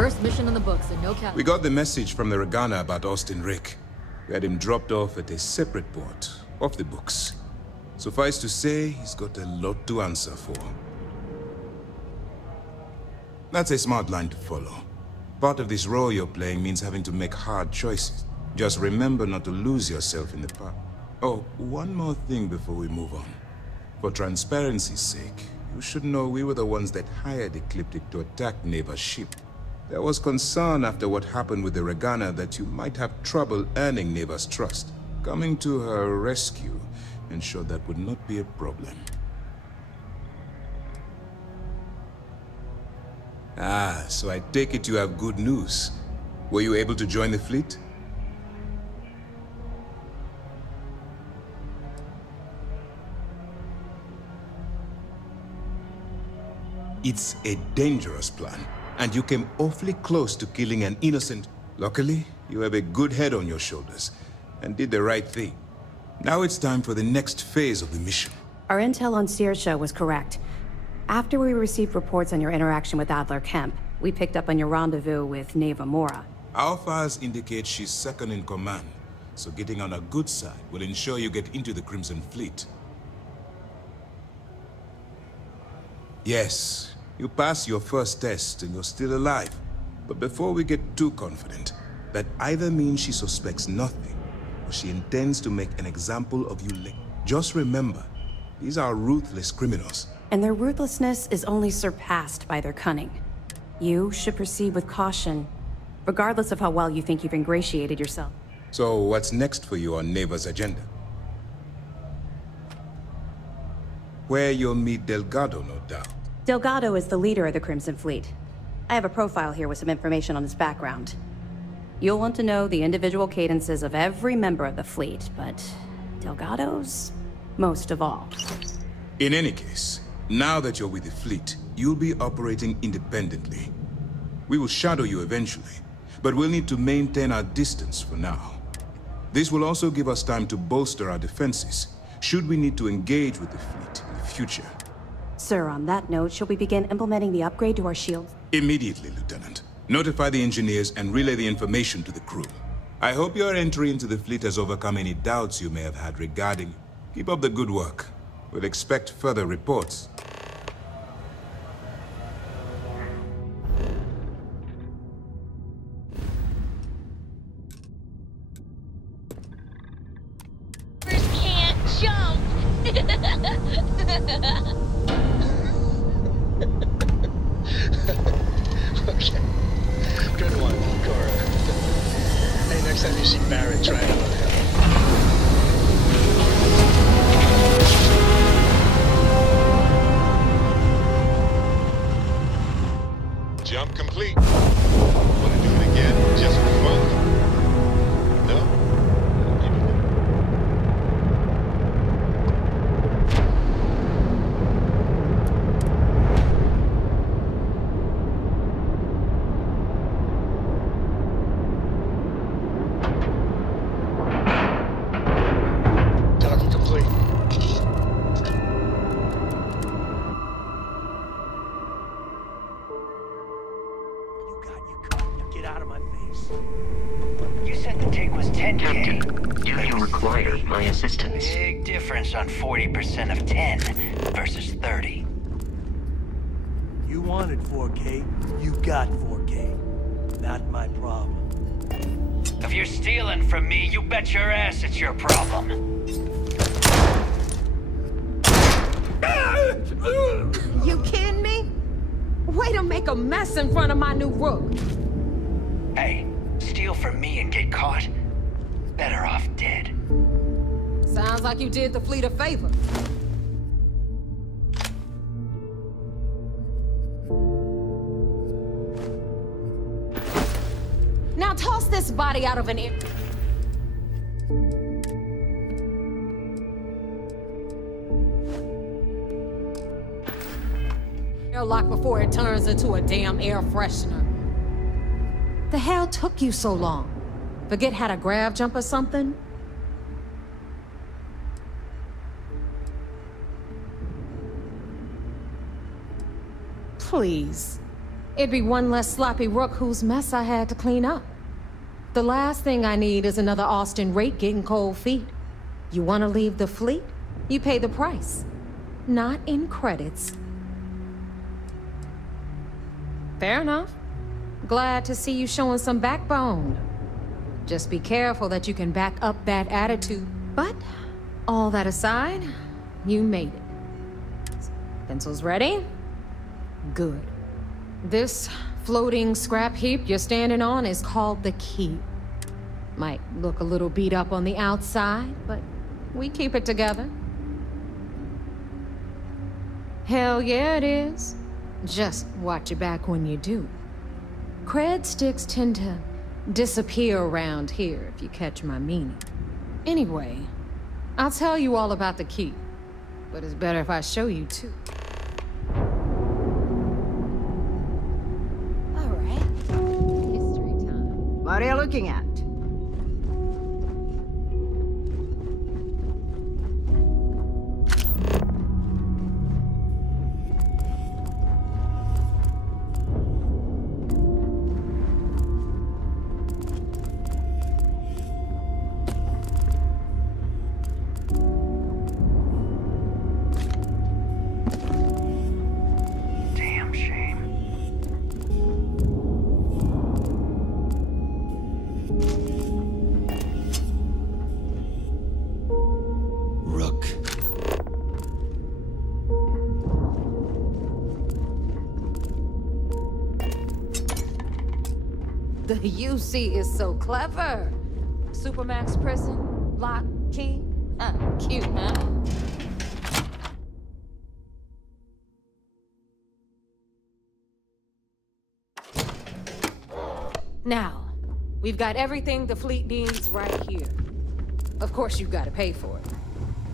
First mission in the books and no cap. We got the message from the Regana about Austin Rick. We had him dropped off at a separate port, off the books. Suffice to say, he's got a lot to answer for. That's a smart line to follow. Part of this role you're playing means having to make hard choices. Just remember not to lose yourself in the path. Oh, one more thing before we move on. For transparency's sake, you should know we were the ones that hired Ecliptic to attack Neva's ship. There was concern after what happened with the Regana that you might have trouble earning Neva's trust. Coming to her rescue ensured that would not be a problem. Ah, so I take it you have good news. Were you able to join the fleet? It's a dangerous plan, and you came awfully close to killing an innocent. Luckily, you have a good head on your shoulders, and did the right thing. Now it's time for the next phase of the mission. Our intel on Searsha was correct. After we received reports on your interaction with Adler Kemp, we picked up on your rendezvous with Neva Mora. Our files indicate she's second in command, so getting on her good side will ensure you get into the Crimson Fleet. Yes, you passed your first test and you're still alive. But before we get too confident, that either means she suspects nothing, or she intends to make an example of you later. Just remember, these are ruthless criminals. And their ruthlessness is only surpassed by their cunning. You should proceed with caution, regardless of how well you think you've ingratiated yourself. So what's next for you on Neva's agenda? Where you'll meet Delgado, no doubt. Delgado is the leader of the Crimson Fleet. I have a profile here with some information on his background. You'll want to know the individual cadences of every member of the fleet, but Delgado's most of all. In any case, now that you're with the fleet, you'll be operating independently. We will shadow you eventually, but we'll need to maintain our distance for now. This will also give us time to bolster our defenses, should we need to engage with the fleet in the future. Sir, on that note, shall we begin implementing the upgrade to our shields? Immediately, Lieutenant. Notify the engineers and relay the information to the crew. I hope your entry into the fleet has overcome any doubts you may have had regarding. Keep up the good work. We'll expect further reports. Can't jump. Okay. Good one, Cora. Hey, next time you see Barret, try it on him. Jump complete. Want to do it again, just for fun? No? Maybe not. Jump complete. Get out of my face. You said the take was 10K. Captain, do you require my assistance? Big difference on 40% of 10 versus 30. You wanted 4K, you got 4K. Not my problem. If you're stealing from me, you bet your ass it's your problem. You kidding me? Way to make a mess in front of my new rook. Hey, steal from me and get caught? Better off dead. Sounds like you did the fleet a favor. Now toss this body out of an air. Airlock before it turns into a damn air freshener. The hell took you so long? Forget how to grav jump or something? Please. It'd be one less sloppy rook whose mess I had to clean up. The last thing I need is another Austin rake getting cold feet. You want to leave the fleet? You pay the price. Not in credits. Fair enough. Glad to see you showing some backbone. Just be careful that you can back up that attitude. But, all that aside, you made it. Pencils ready? Good. This floating scrap heap you're standing on is called the key. Might look a little beat up on the outside, but we keep it together. Hell yeah, it is. Just watch your back when you do. Cred sticks tend to disappear around here, if you catch my meaning. Anyway, I'll tell you all about the key, but it's better if I show you too. All right, history time. What are you looking at? The UC is so clever. Supermax prison, lock, key. Cute, huh? Now, we've got everything the fleet needs right here. Of course, you've got to pay for it.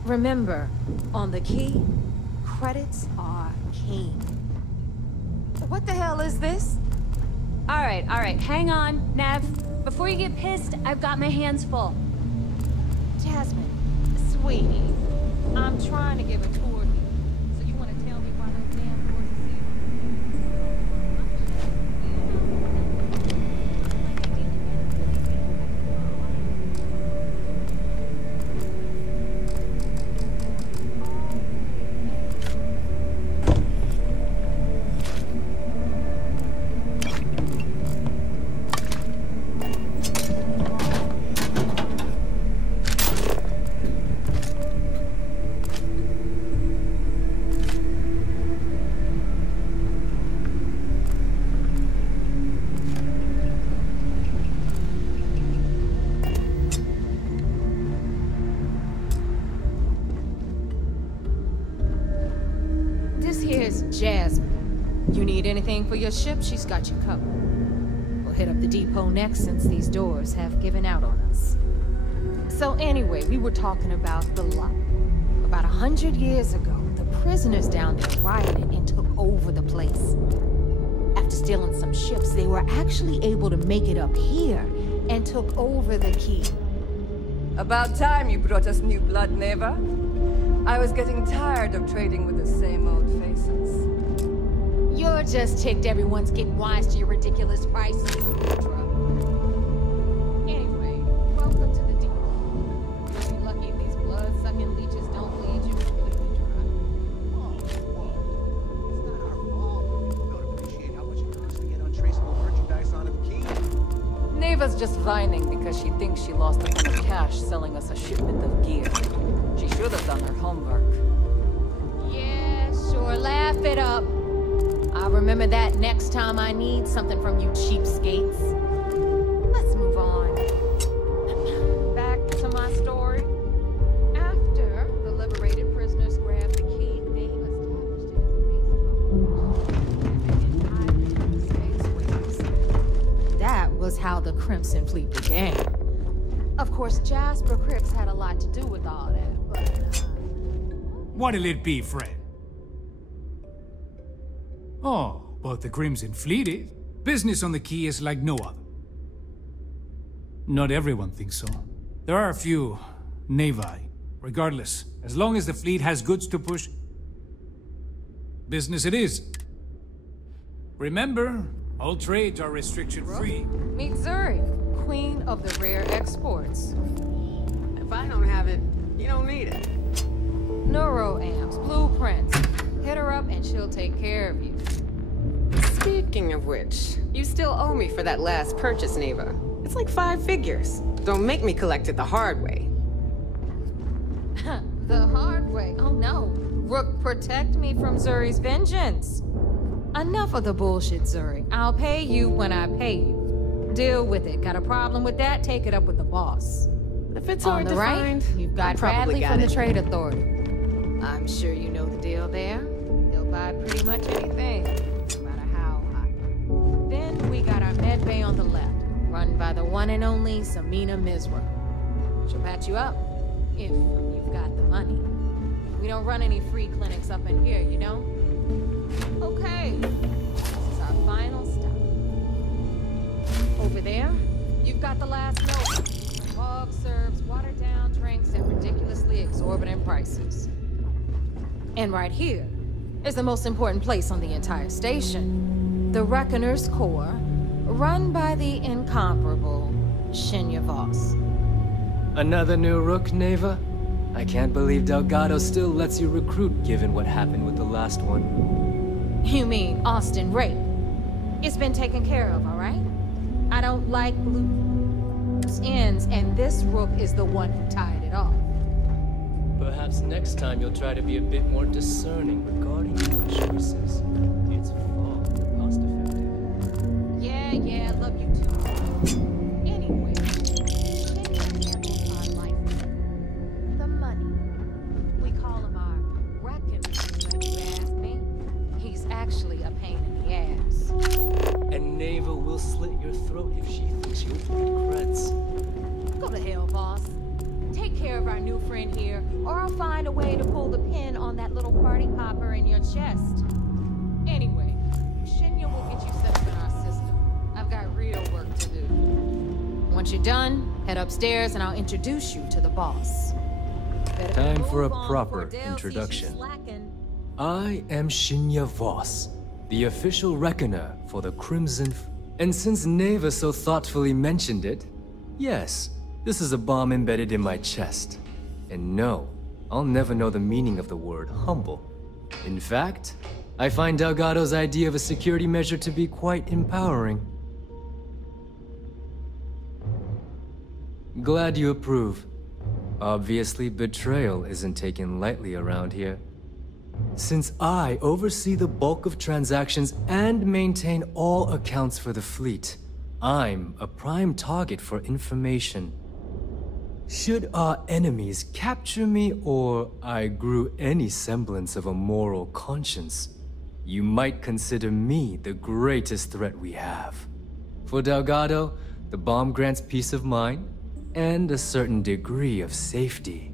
Remember, on the key, credits are king. What the hell is this? All right, hang on, Nev. Before you get pissed, I've got my hands full. Jasmine, sweetie, I'm trying to give a tour here. So you want to tell me why those damn doors Jasmine. You need anything for your ship, she's got you covered. We'll hit up the depot next since these doors have given out on us. So anyway, we were talking about the lot. About 100 years ago, the prisoners down there rioted and took over the place. After stealing some ships, they were actually able to make it up here and took over the key. About time you brought us new blood, Neva. I was getting tired of trading with the same old faces. You're just ticked everyone's getting wise to your ridiculous prices. Anyway, welcome to the depot. You'll be lucky if these blood-sucking leeches don't bleed you completely dry. Whoa. It's not our fault. We don't appreciate how much it costs to get untraceable merchandise onto the key. Neva's just whining because she thinks she lost a ton of cash selling us a shipment of gear. She should have done her homework. Yeah, sure, laugh it up. I'll remember that next time I need something from you cheapskates. Let's move on. Back to my story. After the liberated prisoners grabbed the key, they established it as a base of operations. That was how the Crimson Fleet began. Of course, Jasper Cripps had a lot to do with all that, but... What'll it be, friend? Oh, but the Crimson Fleet is. Business on the key is like no other. Not everyone thinks so. There are a few Navi. Regardless, as long as the fleet has goods to push, business it is. Remember, all trades are restriction-free. Meet Zuri, queen of the rare exports. If I don't have it, you don't need it. Neuroamps, blueprints. Hit her up and she'll take care of you. Speaking of which, you still owe me for that last purchase, Neva. It's like 5 figures. Don't make me collect it the hard way. The hard way? Oh no. Rook, protect me from Zuri's vengeance. Enough of the bullshit, Zuri. I'll pay you when I pay you. Deal with it. Got a problem with that? Take it up with the boss. If it's On hard the to right, find, you've got Bradley from the Trade Authority. I'm sure you know the deal there. He'll buy pretty much anything, no matter how high. Then we got our med bay on the left, run by the one and only Samina Mizra. She'll patch you up, if you've got the money. We don't run any free clinics up in here, you know? Okay, this is our final stop. Over there, you've got the last note. Hog serves watered-down drinks at ridiculously exorbitant prices. And right here is the most important place on the entire station. The Reckoner's Core, run by the incomparable Shinya Voss. Another new Rook, Neva? I can't believe Delgado still lets you recruit given what happened with the last one. You mean Austin Rape? It's been taken care of, all right? I don't like loose ends, and this Rook is the one who tied it off. Perhaps next time you'll try to be a bit more discerning regarding your choices. It's far cost effective. Yeah, love you too. Anyway, our life. The money. We call him our Reckoner, if you ask me. He's actually a pain in the ass. And Neva will slit your throat if she thinks you'll breed creds. Go to hell, boss. Take care of our new friend here, or I'll find a way to pull the pin on that little party popper in your chest. Anyway, Shinya will get you set up in our system. I've got real work to do. Once you're done, head upstairs and I'll introduce you to the boss. Time for a proper introduction. I am Shinya Voss, the official reckoner for the Crimson And since Neva so thoughtfully mentioned it, yes, this is a bomb embedded in my chest. And no, I'll never know the meaning of the word humble. In fact, I find Delgado's idea of a security measure to be quite empowering. Glad you approve. Obviously, betrayal isn't taken lightly around here. Since I oversee the bulk of transactions and maintain all accounts for the fleet, I'm a prime target for information. Should our enemies capture me or I grew any semblance of a moral conscience, you might consider me the greatest threat we have. For Delgado, the bomb grants peace of mind and a certain degree of safety.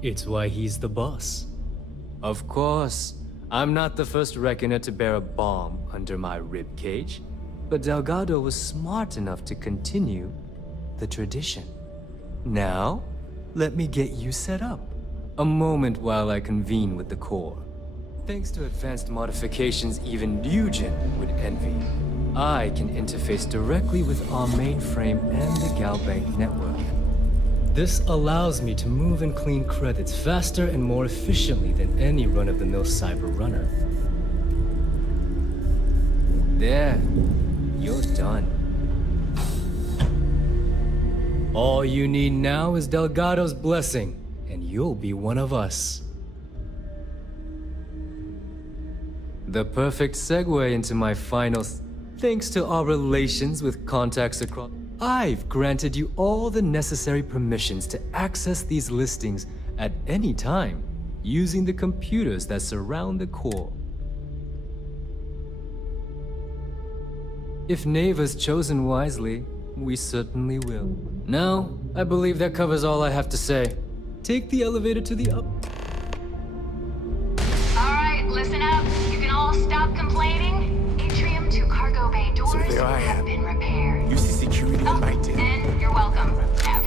It's why he's the boss. Of course, I'm not the first reckoner to bear a bomb under my ribcage, but Delgado was smart enough to continue the tradition. Now, let me get you set up. A moment while I convene with the core. Thanks to advanced modifications even Eugen would envy, I can interface directly with our mainframe and the Galbank network. This allows me to move and clean credits faster and more efficiently than any run-of-the-mill cyber runner. There, you're done. All you need now is Delgado's blessing, and you'll be one of us. The perfect segue into my final... Thanks to our relations with contacts across... I've granted you all the necessary permissions to access these listings at any time, using the computers that surround the core. If Neva's chosen wisely, we certainly will. Now, I believe that covers all I have to say. Take the elevator to the up... Alright, listen up. You can all stop complaining. Atrium to cargo bay doors have been repaired. You see security on my deck. And you're welcome, Nev.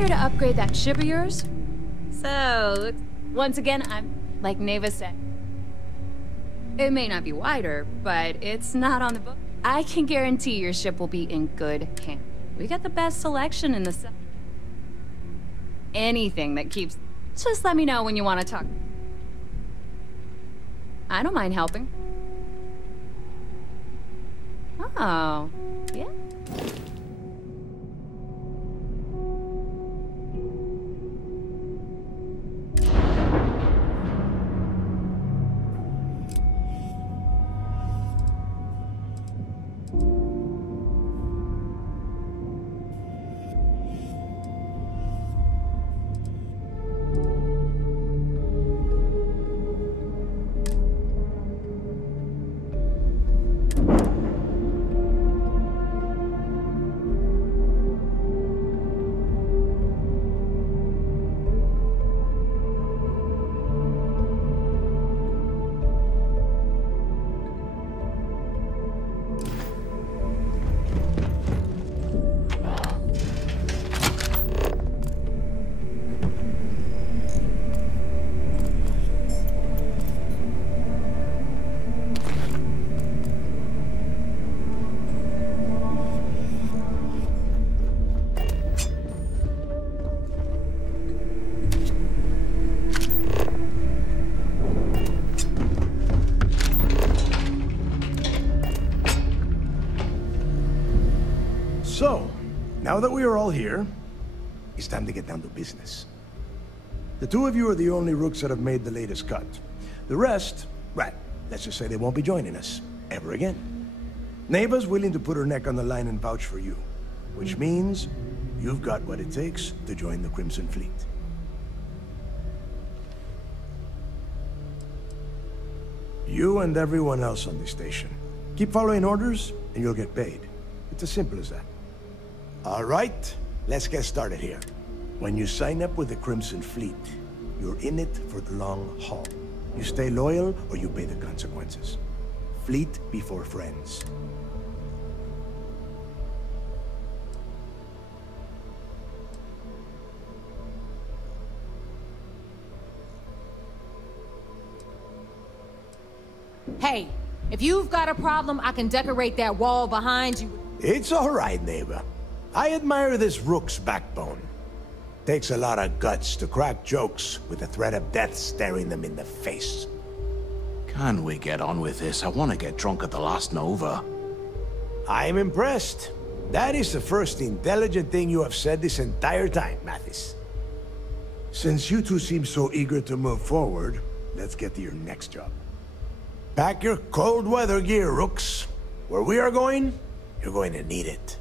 here to upgrade that ship of yours? So, once again, I'm like Neva said. It may not be wider, but it's not on the book. I can guarantee your ship will be in good hands. We got the best selection in the set. Anything that keeps... Just let me know when you want to talk. I don't mind helping. Oh, yeah. So, now that we are all here, it's time to get down to business. The two of you are the only rooks that have made the latest cut. The rest, right, let's just say they won't be joining us ever again. Neva's willing to put her neck on the line and vouch for you, which means you've got what it takes to join the Crimson Fleet. You and everyone else on this station. Keep following orders, and you'll get paid. It's as simple as that. All right, let's get started here. When you sign up with the Crimson Fleet, you're in it for the long haul. You stay loyal, or you pay the consequences. Fleet before friends. Hey, if you've got a problem, I can decorate that wall behind you. It's all right, neighbor. I admire this rook's backbone. Takes a lot of guts to crack jokes with the threat of death staring them in the face. Can we get on with this? I want to get drunk at the last Nova. I'm impressed. That is the first intelligent thing you have said this entire time, Mathis. Since you two seem so eager to move forward, let's get to your next job. Pack your cold weather gear, rooks. Where we are going, you're going to need it.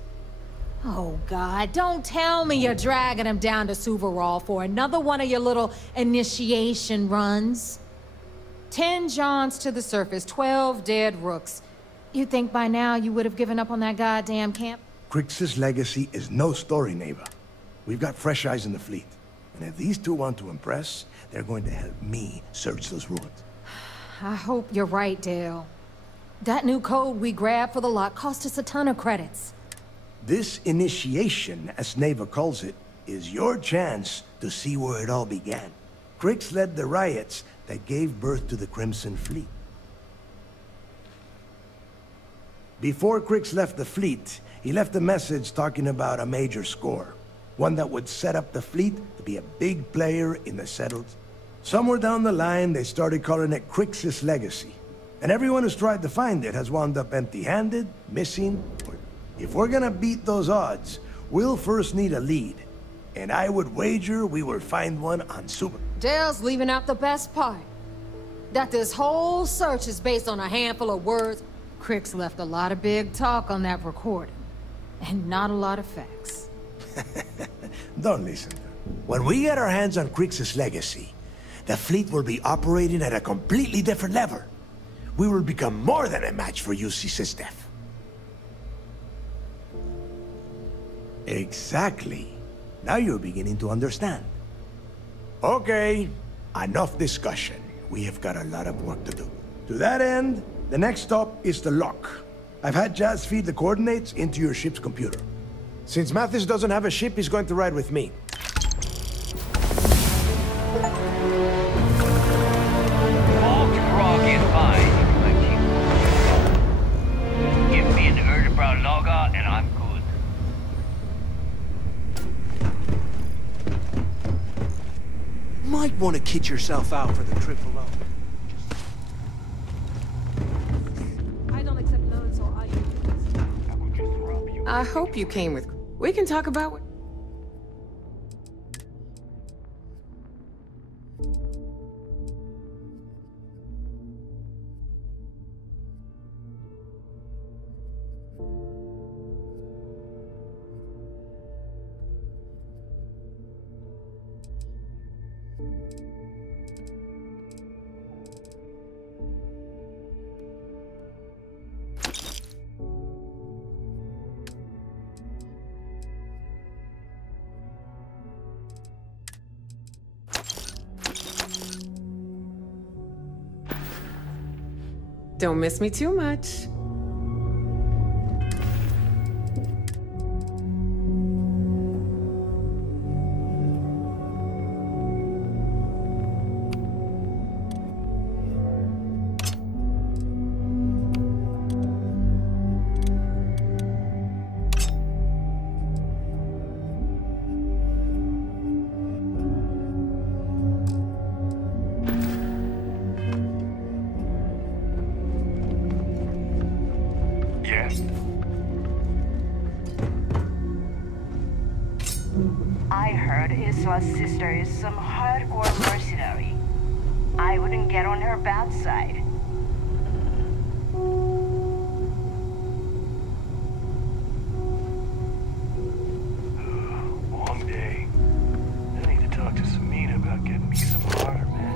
Oh, God, don't tell me you're dragging him down to Suvarall for another one of your little initiation runs. 10 Johns to the surface, 12 dead rooks. You'd think by now you would have given up on that goddamn camp? Crix's legacy is no story, Neva. We've got fresh eyes in the fleet. And if these two want to impress, they're going to help me search those ruins. I hope you're right, Dale. That new code we grabbed for the lot cost us a ton of credits. This initiation, as Neva calls it, is your chance to see where it all began. Crix led the riots that gave birth to the Crimson Fleet. Before Crix left the fleet, he left a message talking about a major score. One that would set up the fleet to be a big player in the settled. Somewhere down the line, they started calling it Crix's legacy. And everyone who's tried to find it has wound up empty-handed, missing, or... If we're gonna beat those odds, we'll first need a lead. And I would wager we will find one on Super. Dale's leaving out the best part. That this whole search is based on a handful of words. Crix left a lot of big talk on that recording. And not a lot of facts. Don't listen. When we get our hands on Crix's legacy, the fleet will be operating at a completely different level. We will become more than a match for UC's death. Exactly. Now you're beginning to understand. Okay, enough discussion. We have got a lot of work to do. To that end, the next stop is the lock. I've had Jazz feed the coordinates into your ship's computer. Since Mathis doesn't have a ship, he's going to ride with me. want to kid yourself out for the trip alone. I don't accept loans or IUDs. I hope you came with... We can talk about what... Don't miss me too much. I heard Iswa's sister is some hardcore mercenary. I wouldn't get on her bad side. Long day. I need to talk to Samina about getting me some harder, man.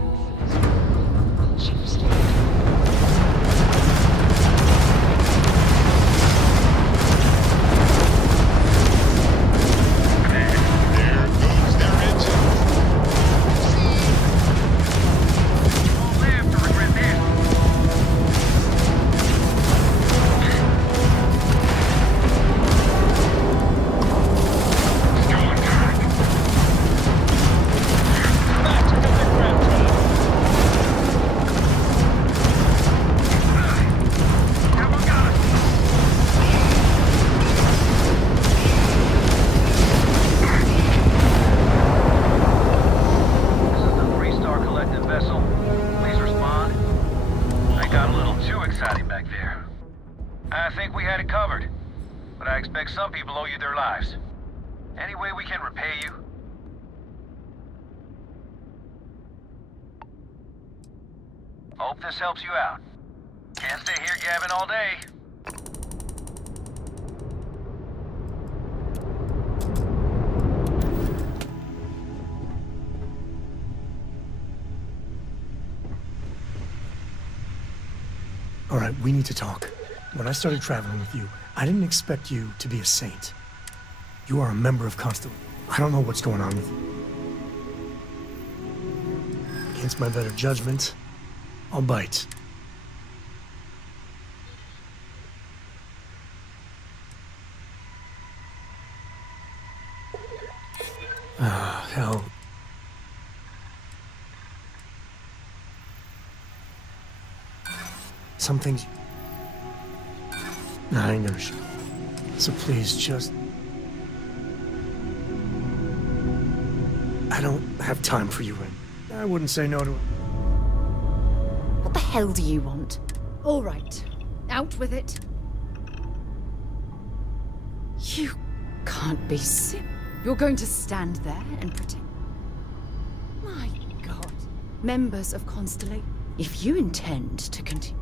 Some people owe you their lives. Any way we can repay you? Hope this helps you out. Can't stay here gabbing all day. All right, we need to talk. When I started traveling with you, I didn't expect you to be a saint. You are a member of Constellation. I don't know what's going on with you. Against my better judgment, I'll bite. Ah, hell. Some things... Nah, I ain't gonna shoot. So please, just... I don't have time for you, and I wouldn't say no to it. What the hell do you want? All right, out with it. You can't be sick. You're going to stand there and pretend... My God. Members of Constellation, if you intend to continue...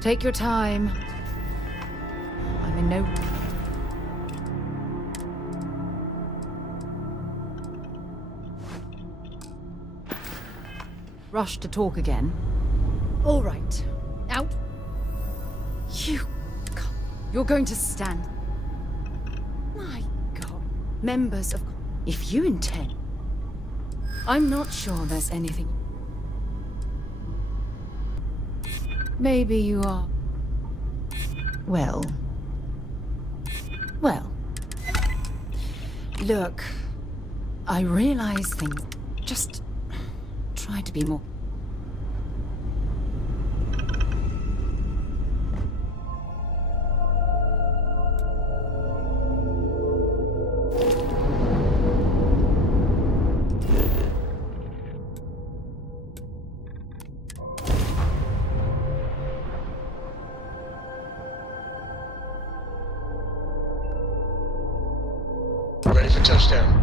Take your time. I'm in no... rush to talk again. All right. Out. You... You're going to stand... My God. Members of... If you intend... I'm not sure there's anything... Maybe you are... Well... Look... I realize things... Just... try to be more... for touchdown.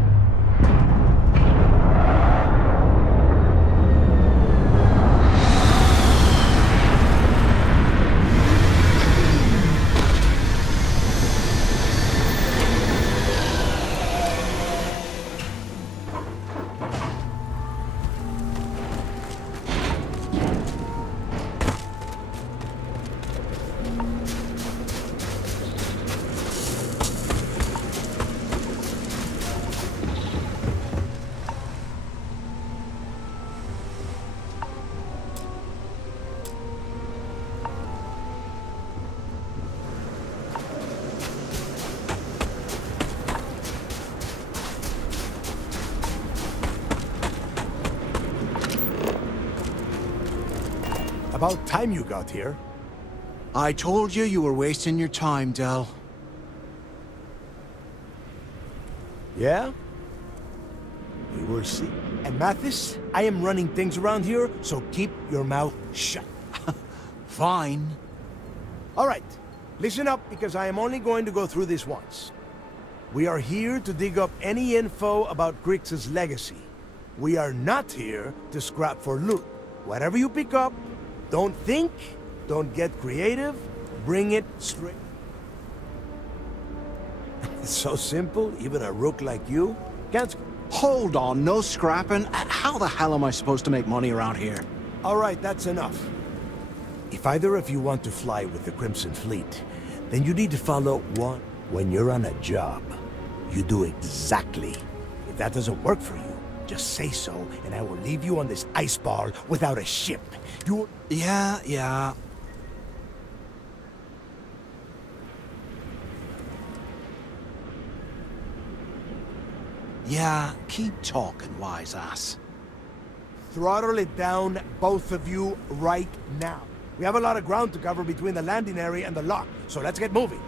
About time you got here. I told you you were wasting your time, Del. Yeah? We will see. And Mathis, I am running things around here, so keep your mouth shut. Fine. All right, listen up, because I am only going to go through this once. We are here to dig up any info about Grix's legacy. We are not here to scrap for loot. Whatever you pick up, don't think, don't get creative, bring it straight. It's so simple, even a rook like you can't... Hold on, no scrapping? How the hell am I supposed to make money around here? All right, that's enough. If either of you want to fly with the Crimson Fleet, then you need to follow one. When you're on a job, you do exactly. If that doesn't work for you, just say so, and I will leave you on this ice ball without a ship. You... Yeah. Yeah, keep talking, wise ass. Throttle it down, both of you, right now. We have a lot of ground to cover between the landing area and the lock, so let's get moving.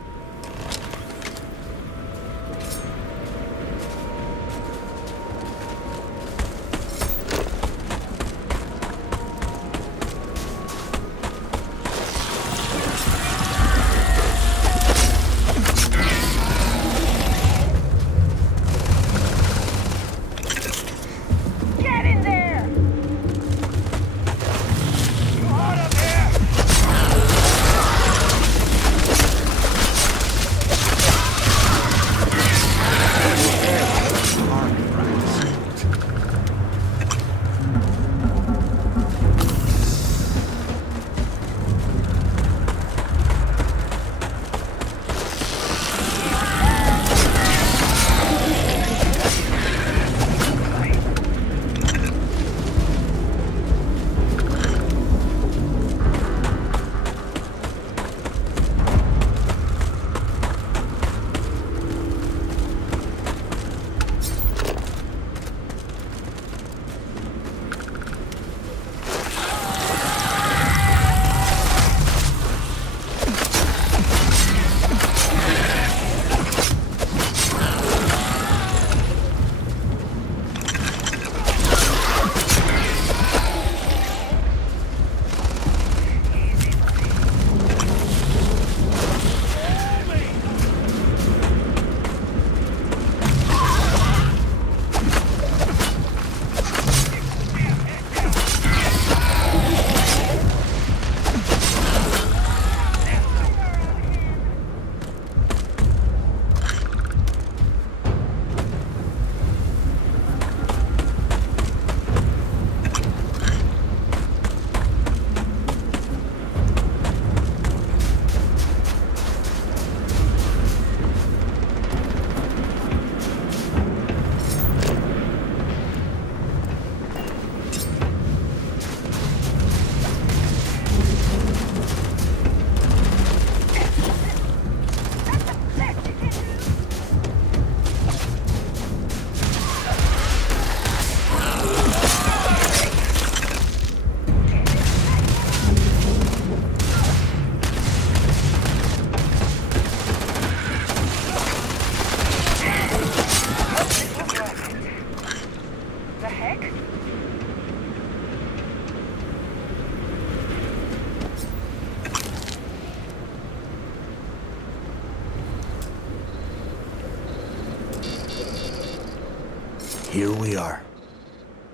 Here we are.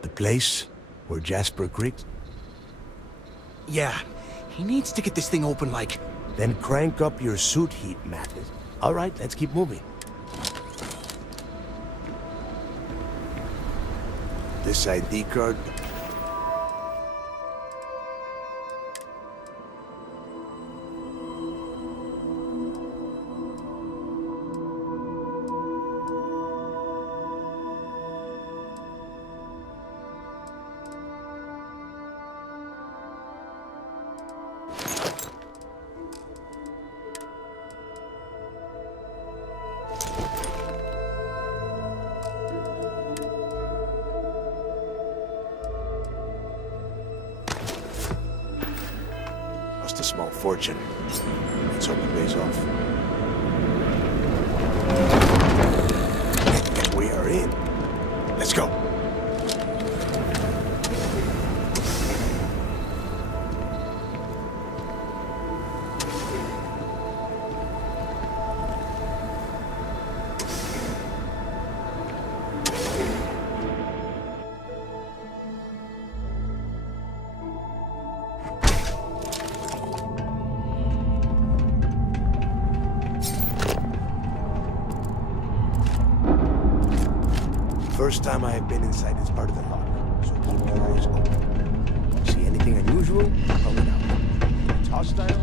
The place where Jasper Creek... Yeah, he needs to get this thing open like... Then crank up your suit heat, Matteo. All right, let's keep moving. This ID card... Cost a small fortune. Let's hope it pays off. We are in. Let's go. First time I have been inside this part of the lock, so keep your eyes open. See anything unusual? Call it out. It's hostile?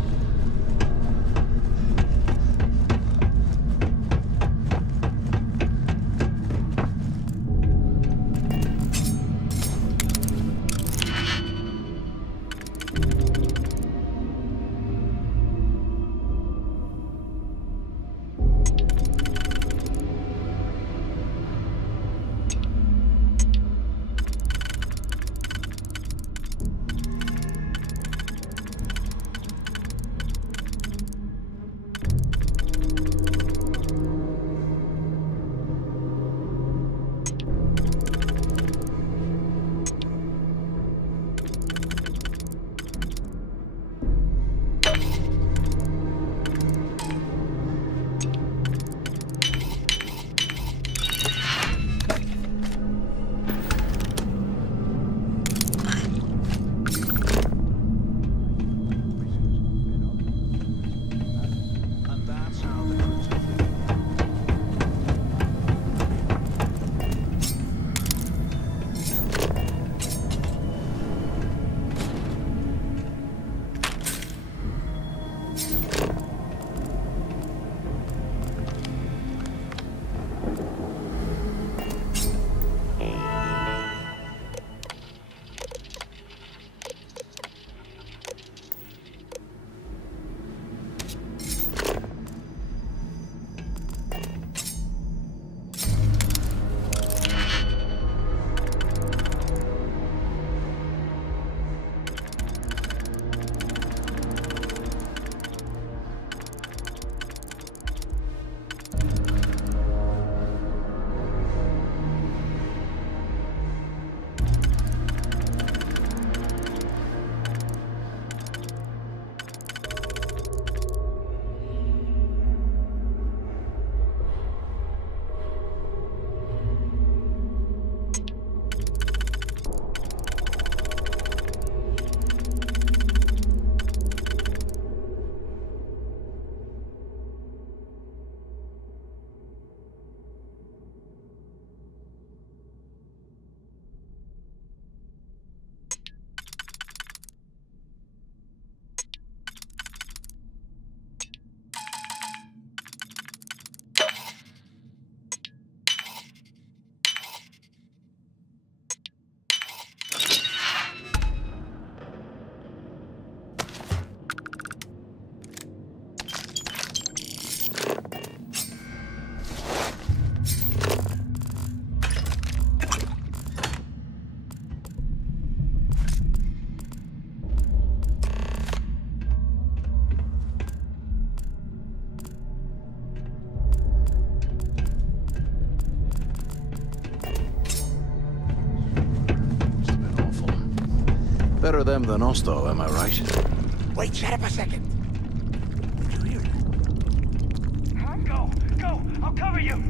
Better them than us, though, am I right? Wait, shut up a second. Did you hear that? Go! Go! I'll cover you!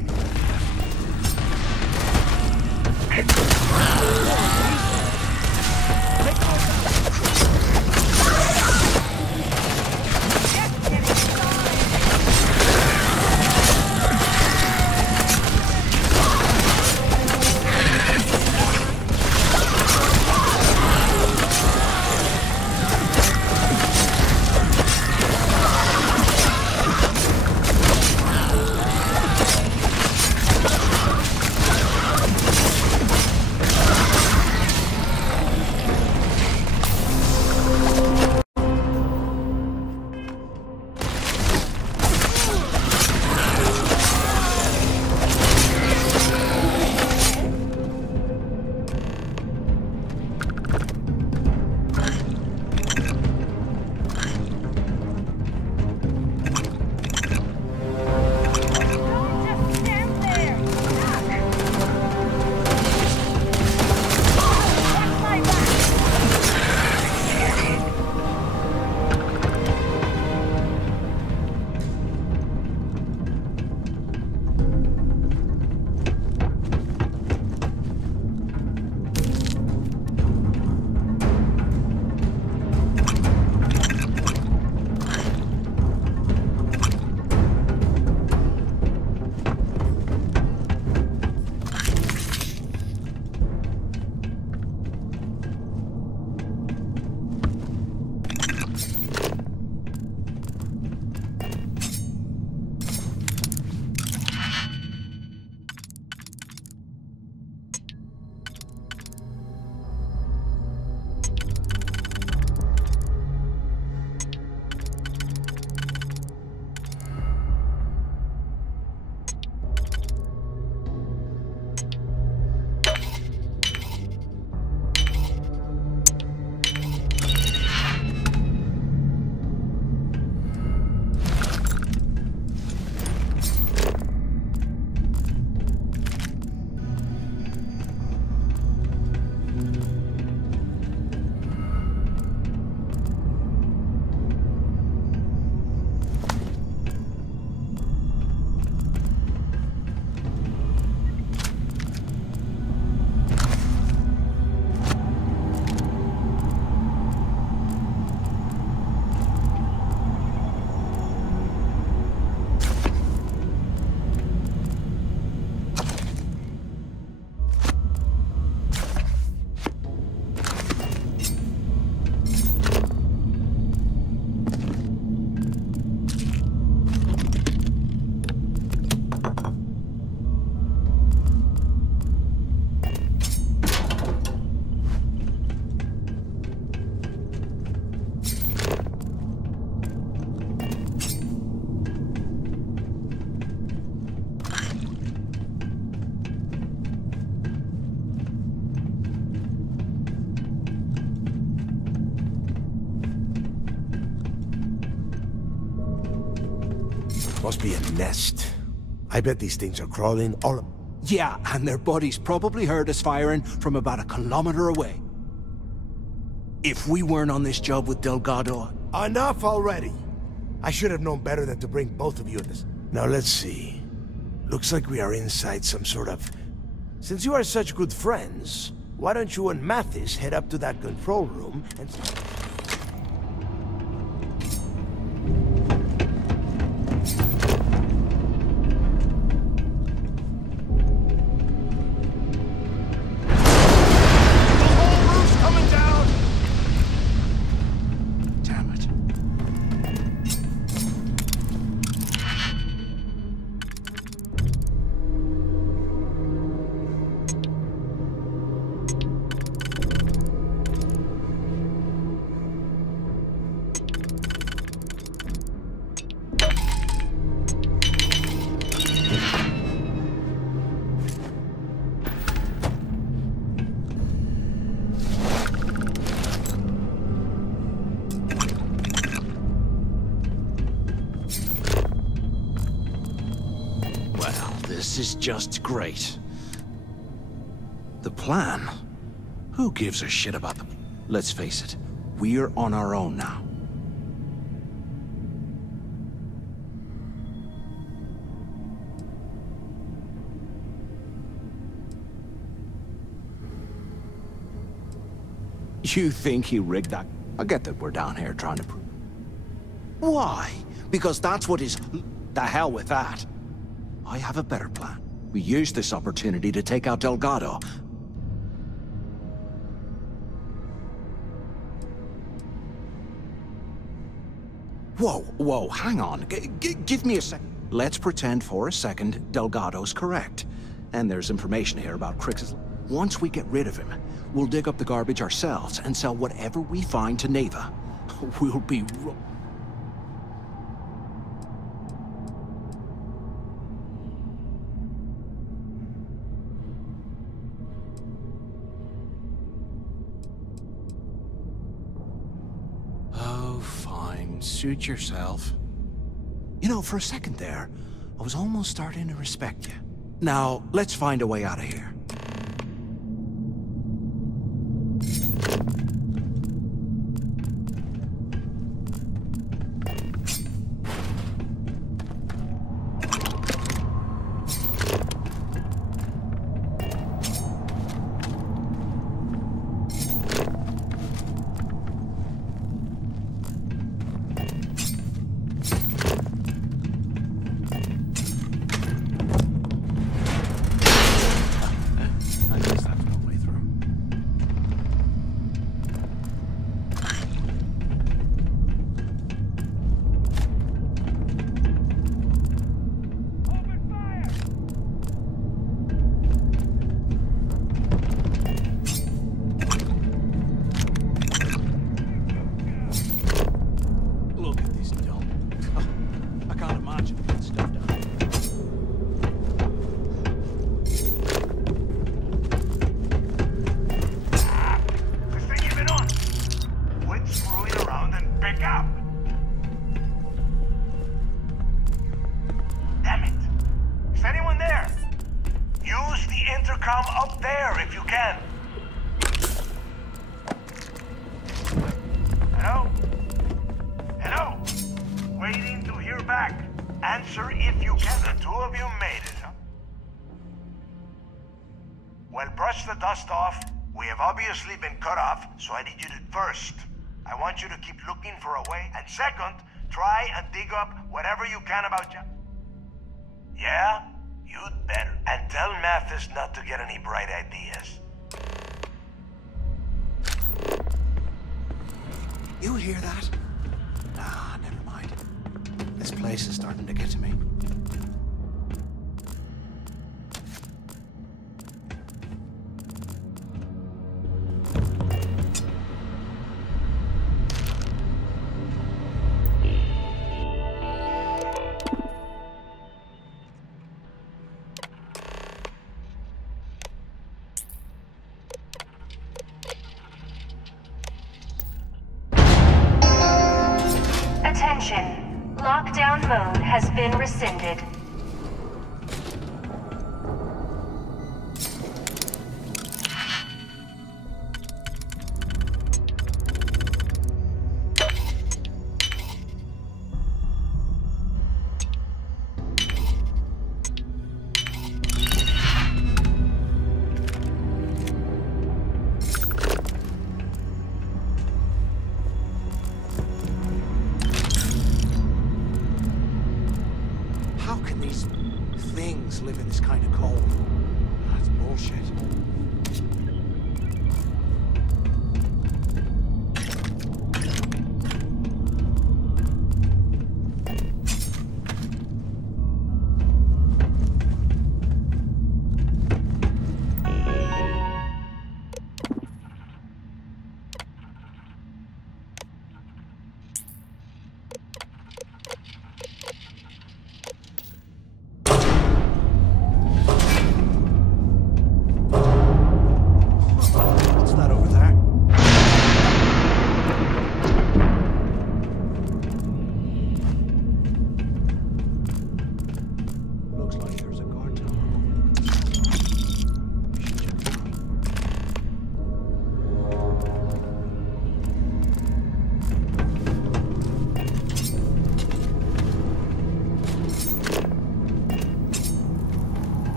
Must be a nest. I bet these things are crawling all... Yeah, and their buddies probably heard us firing from about 1 kilometer away. If we weren't on this job with Delgado... Enough already! I should have known better than to bring both of you in this... Now let's see. Looks like we are inside some sort of... Since you are such good friends, why don't you and Mathis head up to that control room and... This is just great. The plan? Who gives a shit about them? Let's face it, we're on our own now. You think he rigged that? I get that we're down here trying to prove... Why? Because that's what is... The hell with that. I have a better plan. We use this opportunity to take out Delgado. Whoa, hang on. Give me a sec. Let's pretend for a second Delgado's correct. And there's information here about Crix's... Once we get rid of him, we'll dig up the garbage ourselves and sell whatever we find to Neva. We'll be... Oh, fine. Suit yourself. You know, for a second there, I was almost starting to respect you. Now, let's find a way out of here. Obviously been cut off, so I need you to first. I want you to keep looking for a way, and second, try and dig up whatever you can about Yeah? You'd better. And tell Mathis not to get any bright ideas. You hear that? Ah, never mind. This place is starting to get to me. Attention. Lockdown mode has been rescinded. Live in this kind of cold. That's bullshit.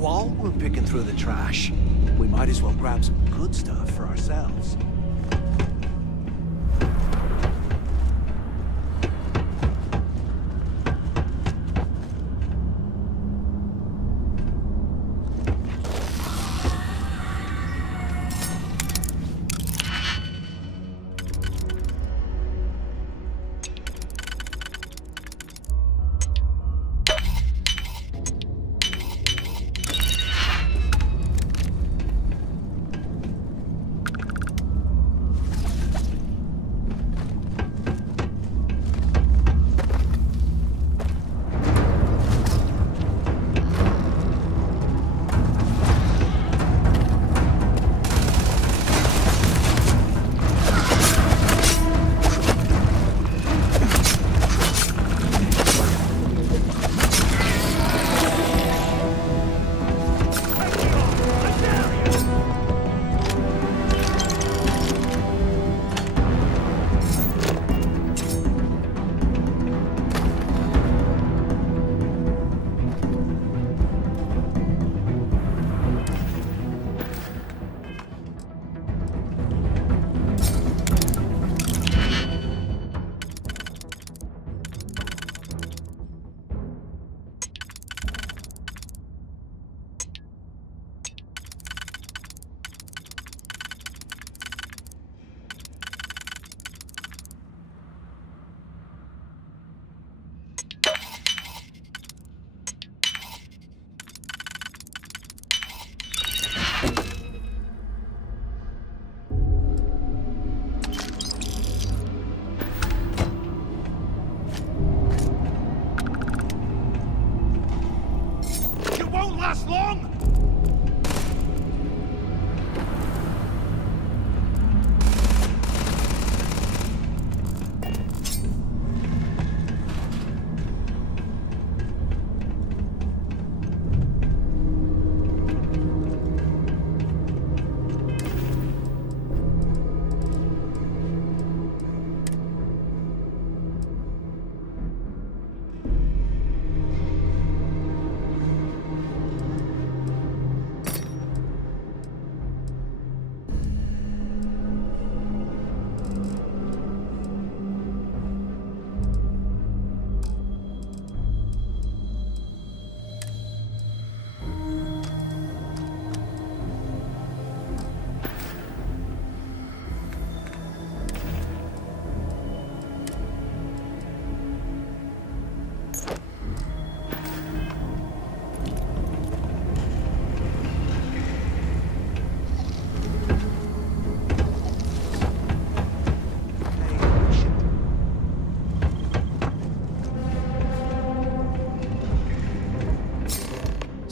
while we're picking through the trash, we might as well grab some good stuff for ourselves.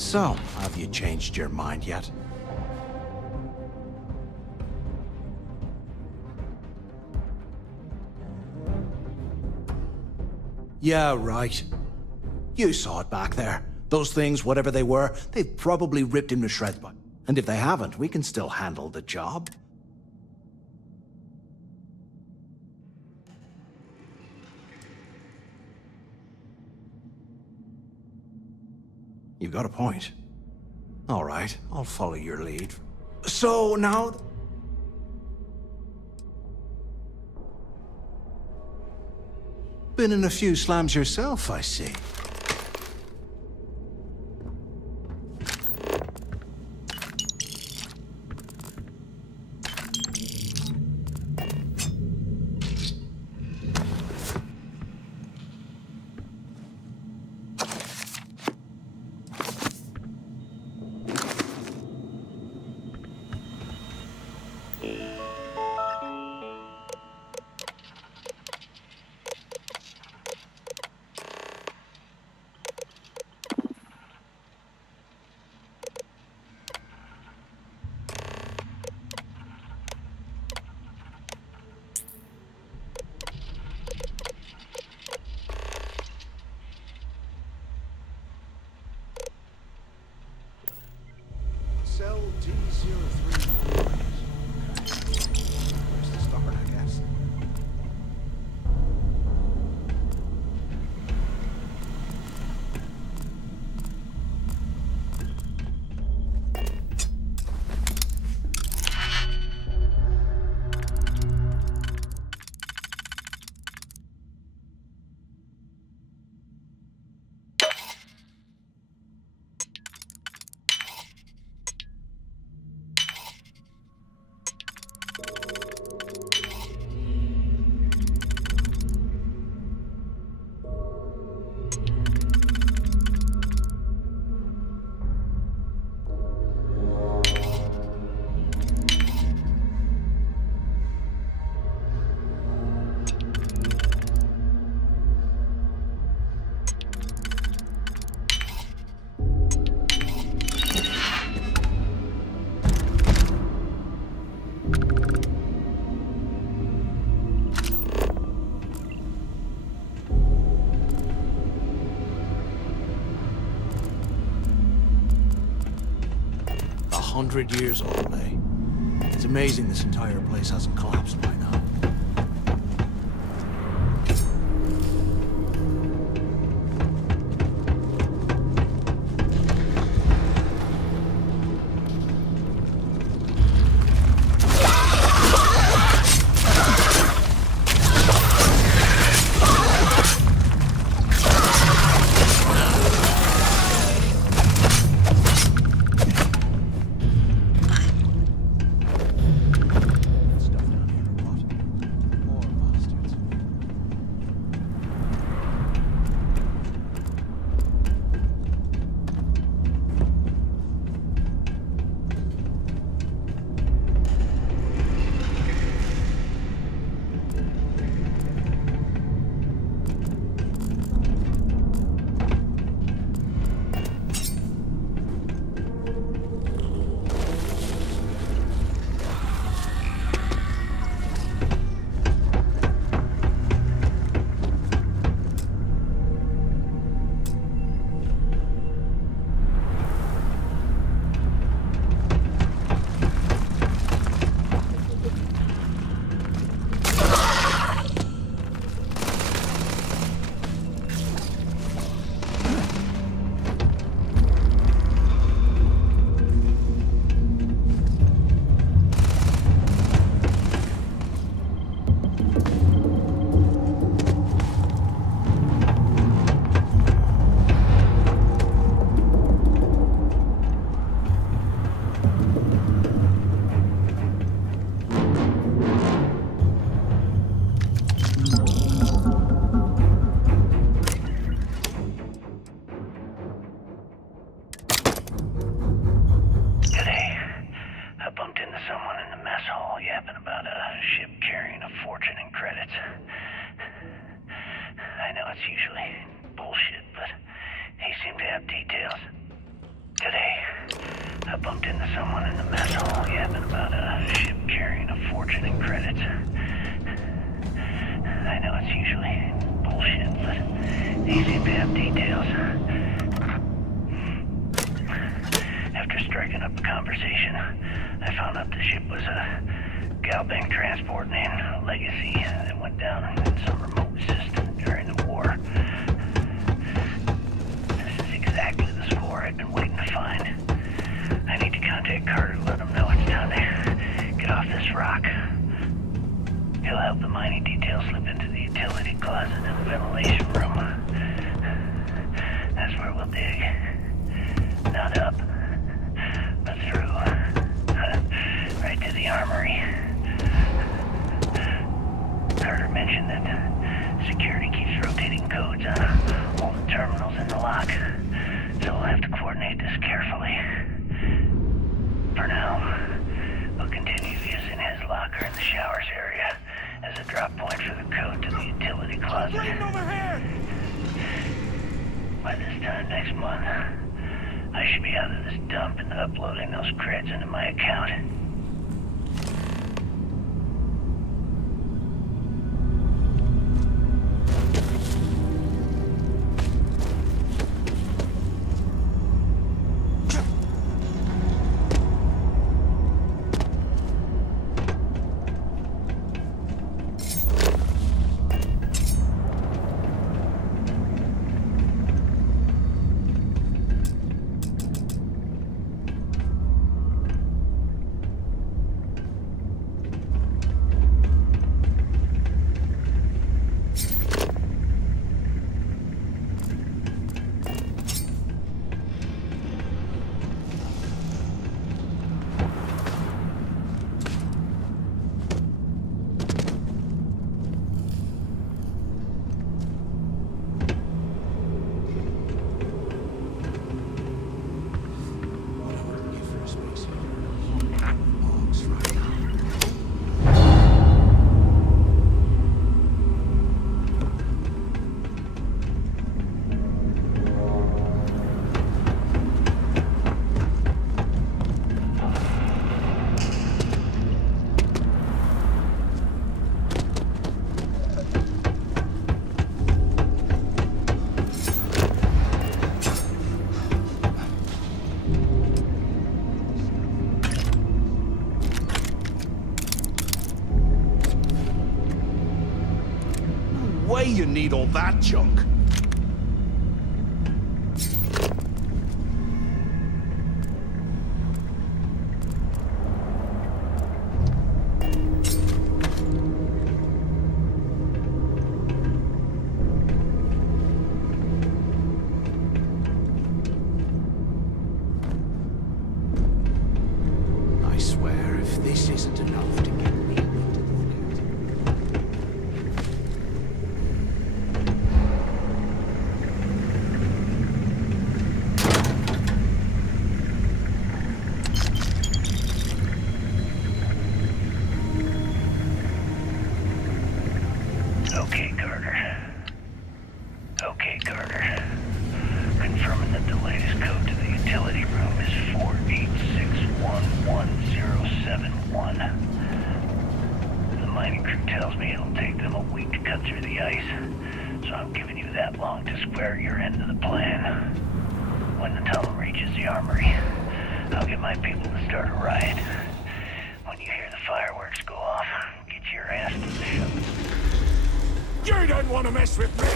So, have you changed your mind yet? Yeah, right. You saw it back there. Those things, whatever they were, they've probably ripped him to shreds. And if they haven't, we can still handle the job. You've got a point. All right, I'll follow your lead. So now... Been in a few slams yourself, I see. Cell D03. Where's the start, I guess? 100 years old, eh? It's amazing this entire place hasn't collapsed by now. you need all that junk. I swear, if this isn't enough to get me into the fleet. Okay, Carter. Okay, Carter. Confirming that the latest code to the utility room is 486111071. The mining crew tells me it'll take them a week to cut through the ice, so I'm giving you that long to square your end of the plan. When the tunnel reaches the armory, I'll get my people to start a riot. When you hear the fireworks go off, get your ass to the ship. You don't want to mess with me!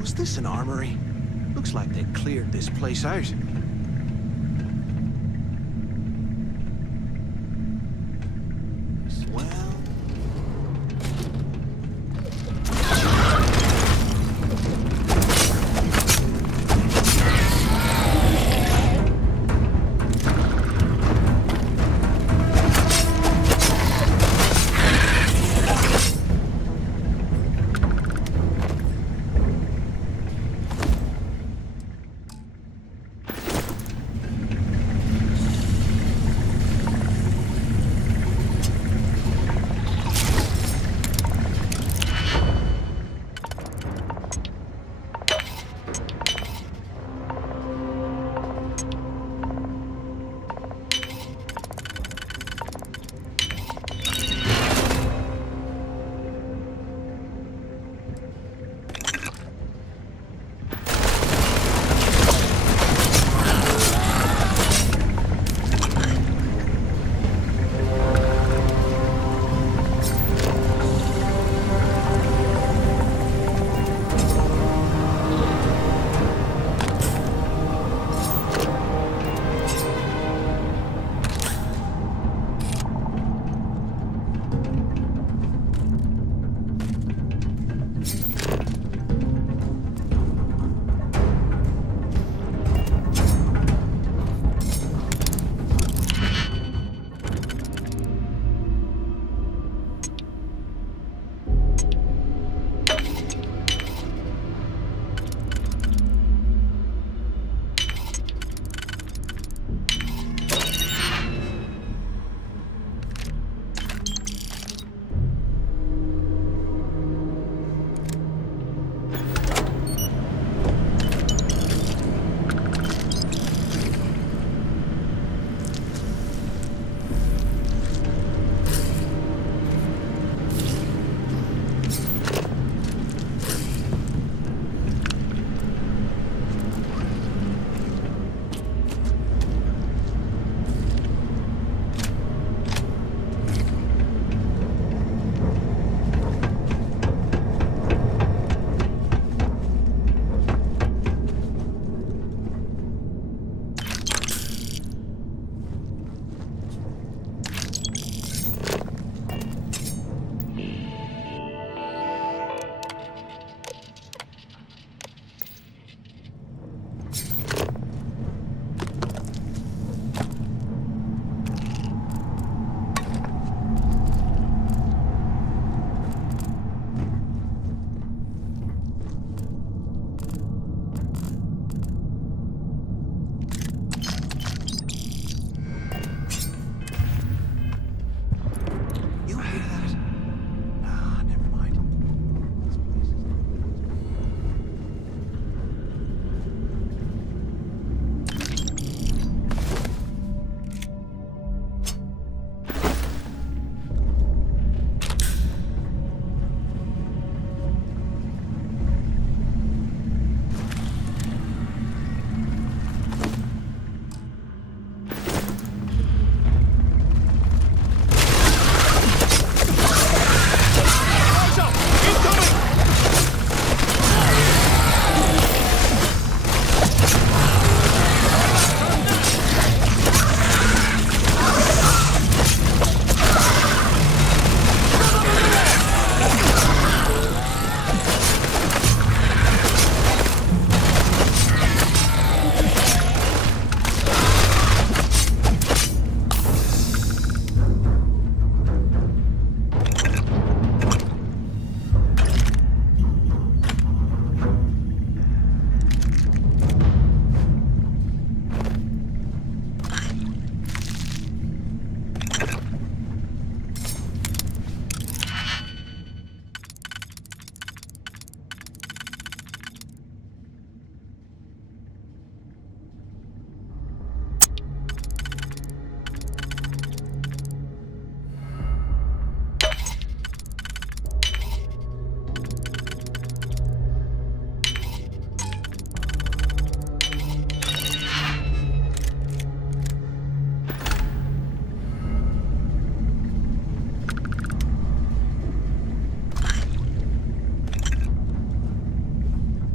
Was this an armory? Looks like they cleared this place out. Well...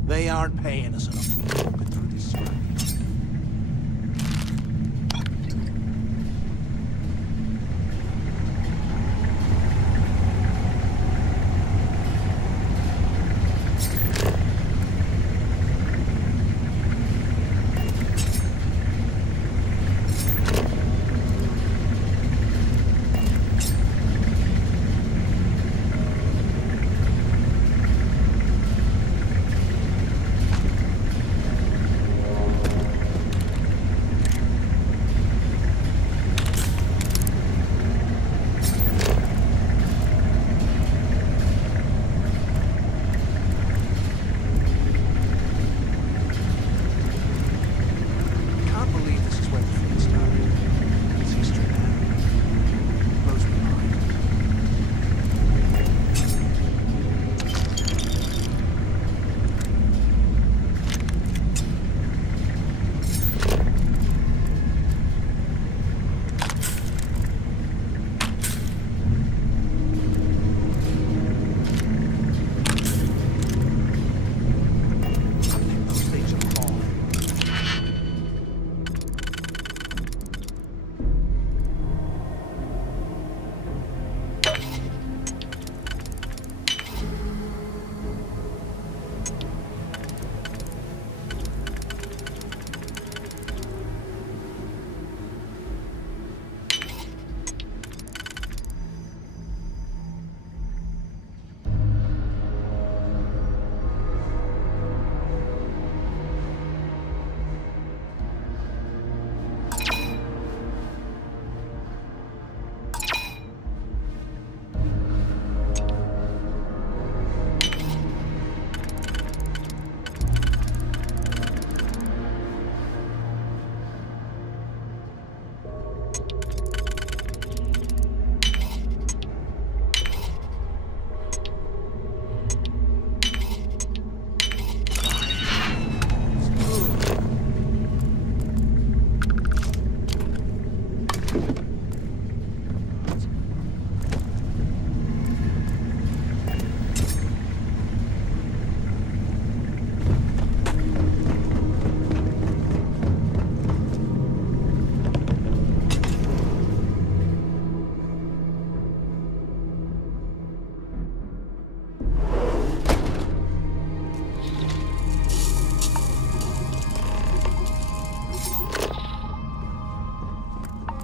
They aren't paying us enough. Walking through this scrap.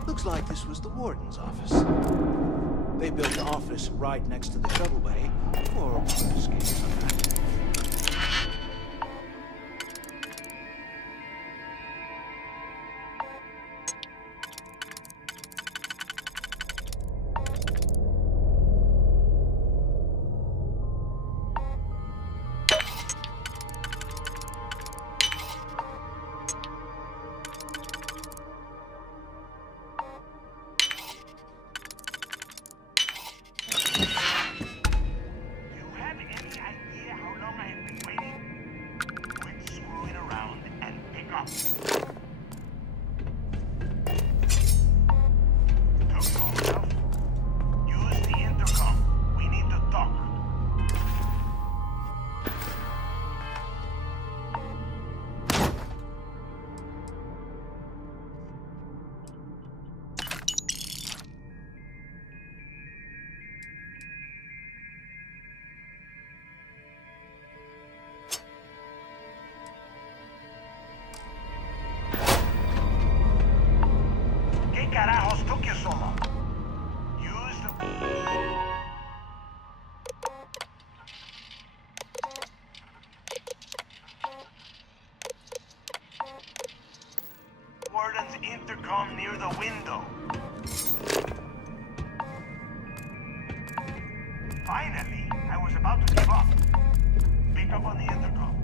Looks like this was the warden's office. They built the office right next to the shuttle bay for escapes like that. Carajos took you so long? Use the... Warden's intercom near the window. Finally, I was about to give up. Pick up on the intercom.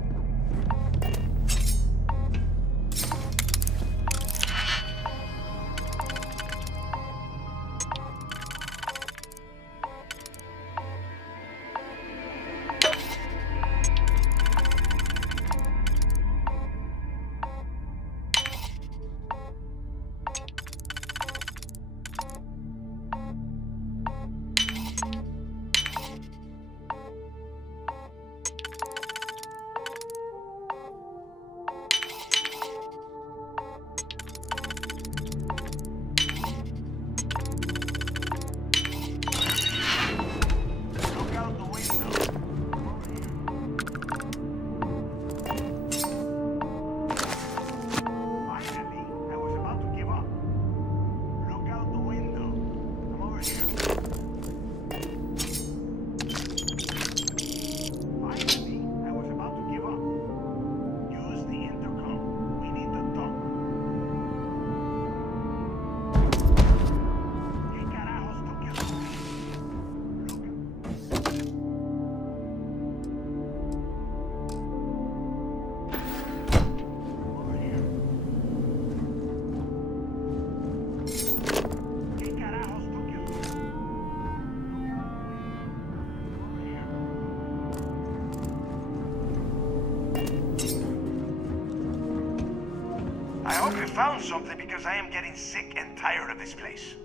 hope you found something because I am getting sick and tired of this place.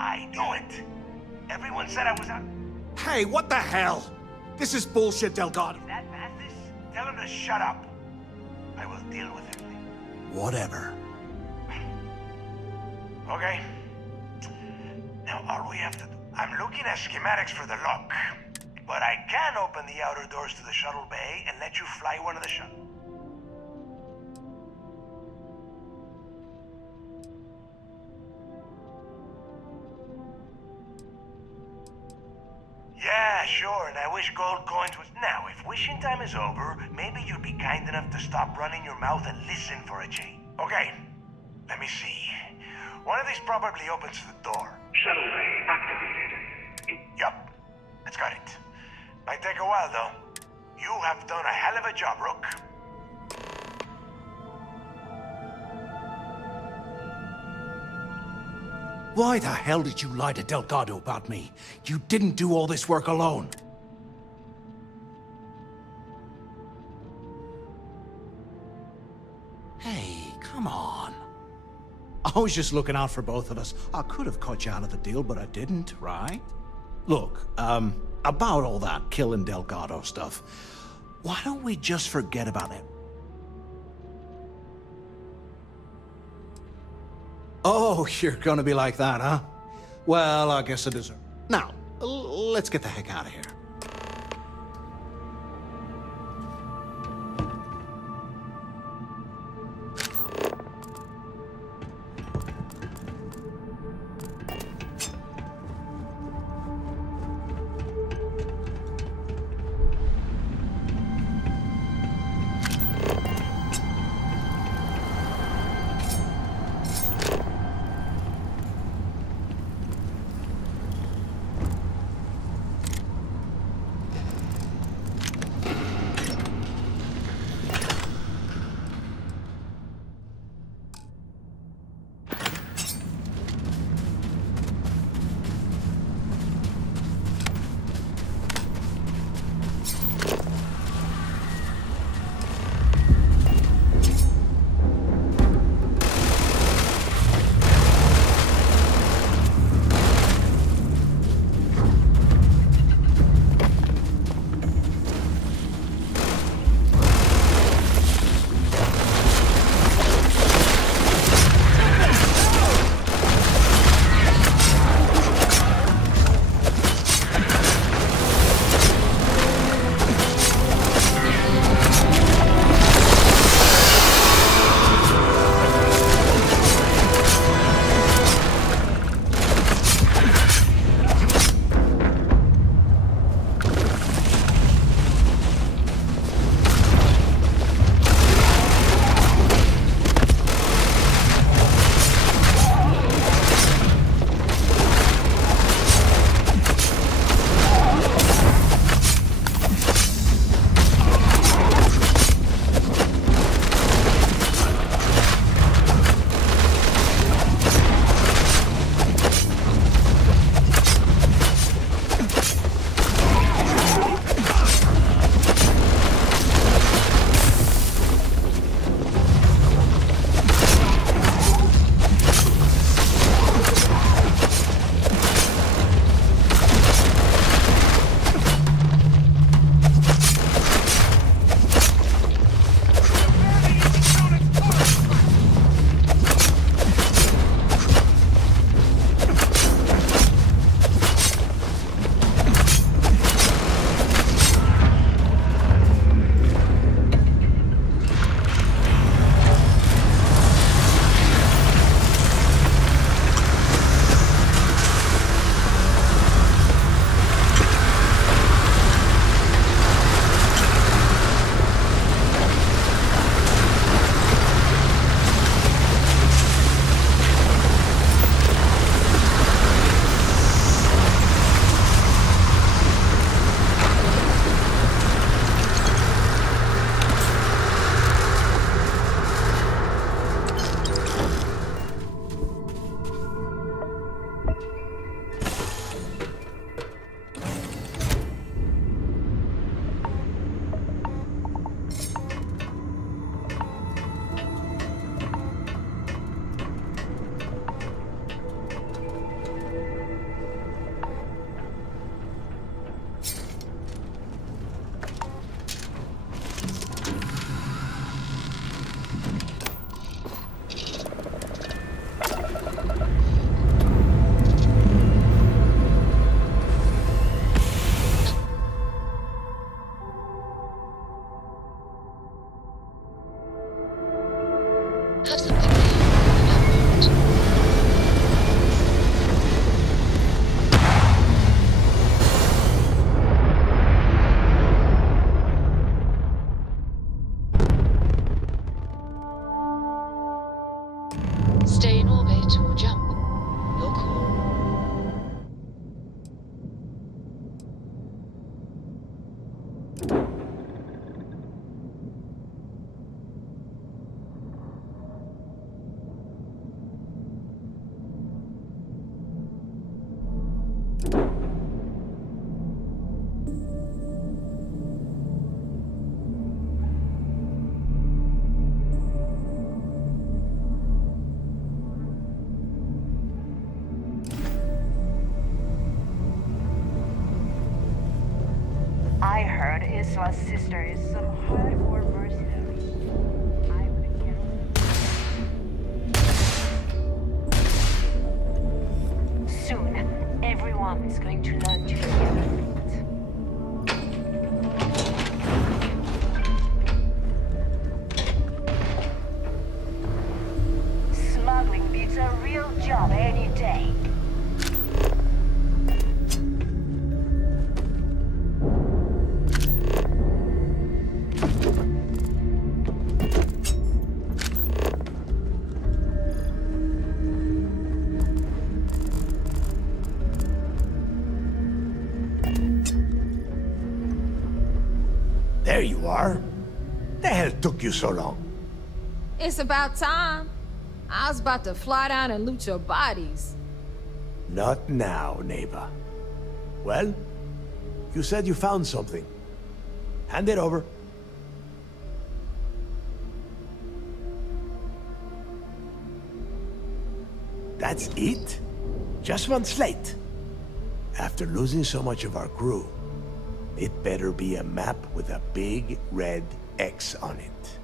I knew it. Everyone said I was out. Hey, what the hell? This is bullshit, Delgado. Is that Mathis? Tell him to shut up. I will deal with him. Whatever. Okay. Now, all we have to do... I'm looking at schematics for the lock. But I can open the outer doors to the shuttle bay and let you fly one of the shuttles. Yeah, sure, and I wish gold coins was... Now, if wishing time is over, maybe you'd be kind enough to stop running your mouth and listen for a change. Okay, let me see. One of these probably opens the door. Shuttle bay activated. Yup, that's got it. Might take a while, though. You have done a hell of a job, Rook. Why the hell did you lie to Delgado about me? You didn't do all this work alone. Hey, come on. I was just looking out for both of us. I could have cut you out of the deal, but I didn't, right? Look, about all that killing Delgado stuff, why don't we just forget about it? Oh, you're gonna be like that, huh? Well, I guess I deserve it. Now, let's get the heck out of here. I heard Iswa's sister is some hardcore mercenary. I wouldn't get on. Soon, everyone is going to learn to fear it. Smuggling beats a real job any day. There you are. The hell took you so long? It's about time. I was about to fly down and loot your bodies. Not now, neighbor. Well, you said you found something. Hand it over. That's it? Just one slate? After losing so much of our crew, it better be a map with a big red X on it.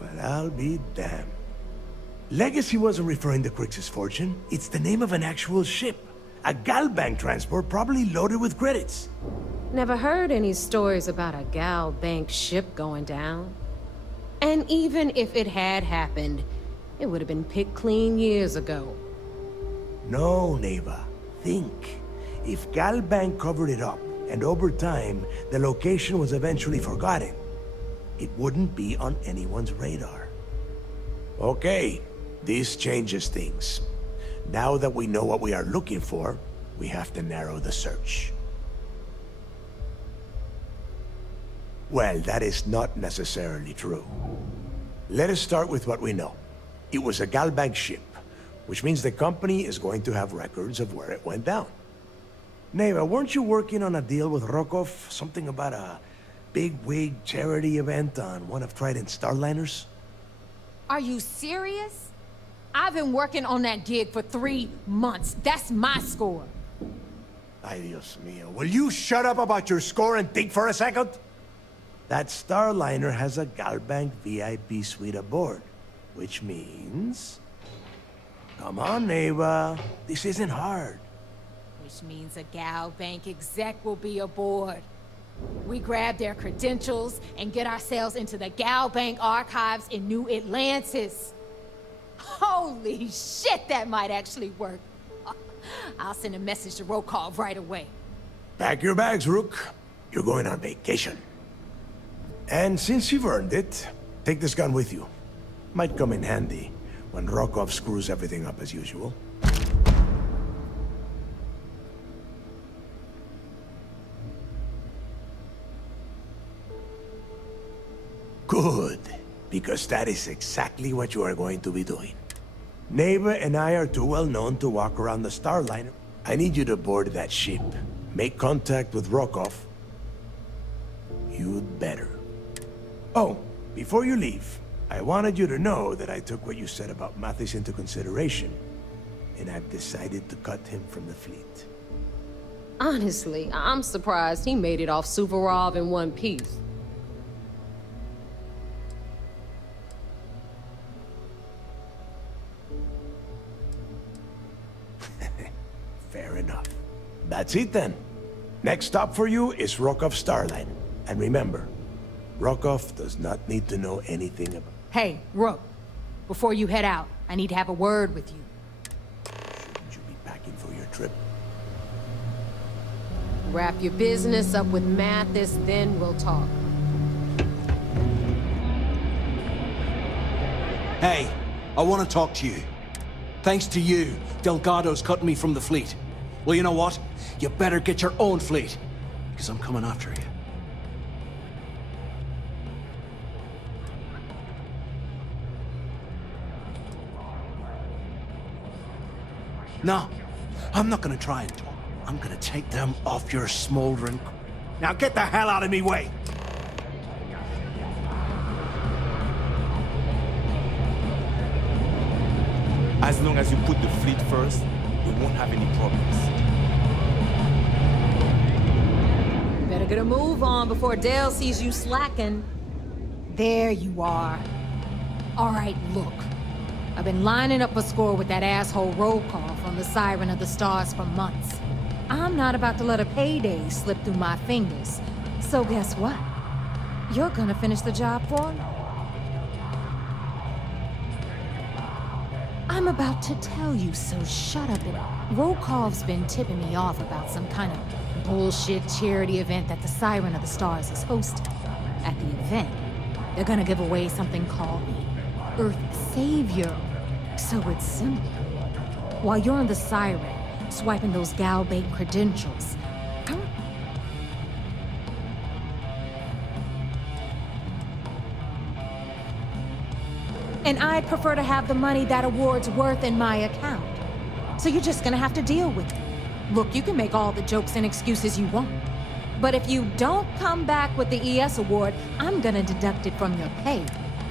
Well, I'll be damned. Legacy wasn't referring to Crix's fortune. It's the name of an actual ship. A Galbank transport, probably loaded with credits. Never heard any stories about a Gal Bank ship going down. And even if it had happened, it would have been picked clean years ago. No, neighbor. Think. If Galbank covered it up, and over time, the location was eventually forgotten, it wouldn't be on anyone's radar. Okay, this changes things. Now that we know what we are looking for, we have to narrow the search. Well, that is not necessarily true. Let us start with what we know. It was a Galbank ship, which means the company is going to have records of where it went down. Neva, weren't you working on a deal with Rokov? Something about a big-wig charity event on one of Trident's starliners? Are you serious? I've been working on that gig for 3 months. That's my score. Ay, Dios mío. Will you shut up about your score and think for a second? That starliner has a Galbank VIP suite aboard, which means... Come on, Neva. This isn't hard. Which means a Gal Bank exec will be aboard. We grab their credentials and get ourselves into the Gal Bank archives in New Atlantis. Holy shit, that might actually work. I'll send a message to Rokov right away. Pack your bags, Rook. You're going on vacation. And since you've earned it, take this gun with you. Might come in handy when Rokov screws everything up as usual. Good, because that is exactly what you are going to be doing. Neva and I are too well known to walk around the starliner. I need you to board that ship. Make contact with Rokov. You'd better. Oh, before you leave, I wanted you to know that I took what you said about Mathis into consideration, and I've decided to cut him from the fleet. Honestly, I'm surprised he made it off Suvorov in one piece. Fair enough. That's it then. Next stop for you is Rokov Starline. And remember, Rokov does not need to know anything about... Hey, Rook. Before you head out, I need to have a word with you. Shouldn't you be packing for your trip? Wrap your business up with Mathis, then we'll talk. Hey, I want to talk to you. Thanks to you, Delgado's cutting me from the fleet. Well, you know what? You better get your own fleet, because I'm coming after you. No, I'm not gonna try and talk. I'm gonna take them off your smoldering... Now get the hell out of me way! As long as you put the fleet first, we won't have any problems. Better get a move on before Dale sees you slacking. There you are. All right, look. I've been lining up a score with that asshole roll call from the Siren of the Stars for months. I'm not about to let a payday slip through my fingers. So guess what? You're gonna finish the job for me. I'm about to tell you, so shut up and... Rokov's been tipping me off about some kind of bullshit charity event that the Siren of the Stars is hosting. At the event, they're gonna give away something called the Earth Savior. So it's simple. While you're on the Siren, swiping those gal-bait credentials, and I'd prefer to have the money that award's worth in my account. So you're just gonna have to deal with it. Look, you can make all the jokes and excuses you want. But if you don't come back with the ES award, I'm gonna deduct it from your pay.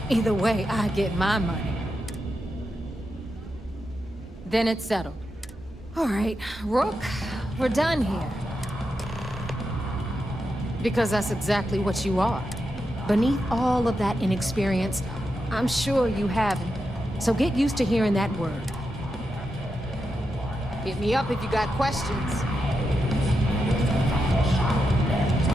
Either way, I get my money. Then it's settled. All right, Rook, we're done here. Because that's exactly what you are. Beneath all of that inexperience, I'm sure you haven't. So get used to hearing that word. Hit me up if you got questions.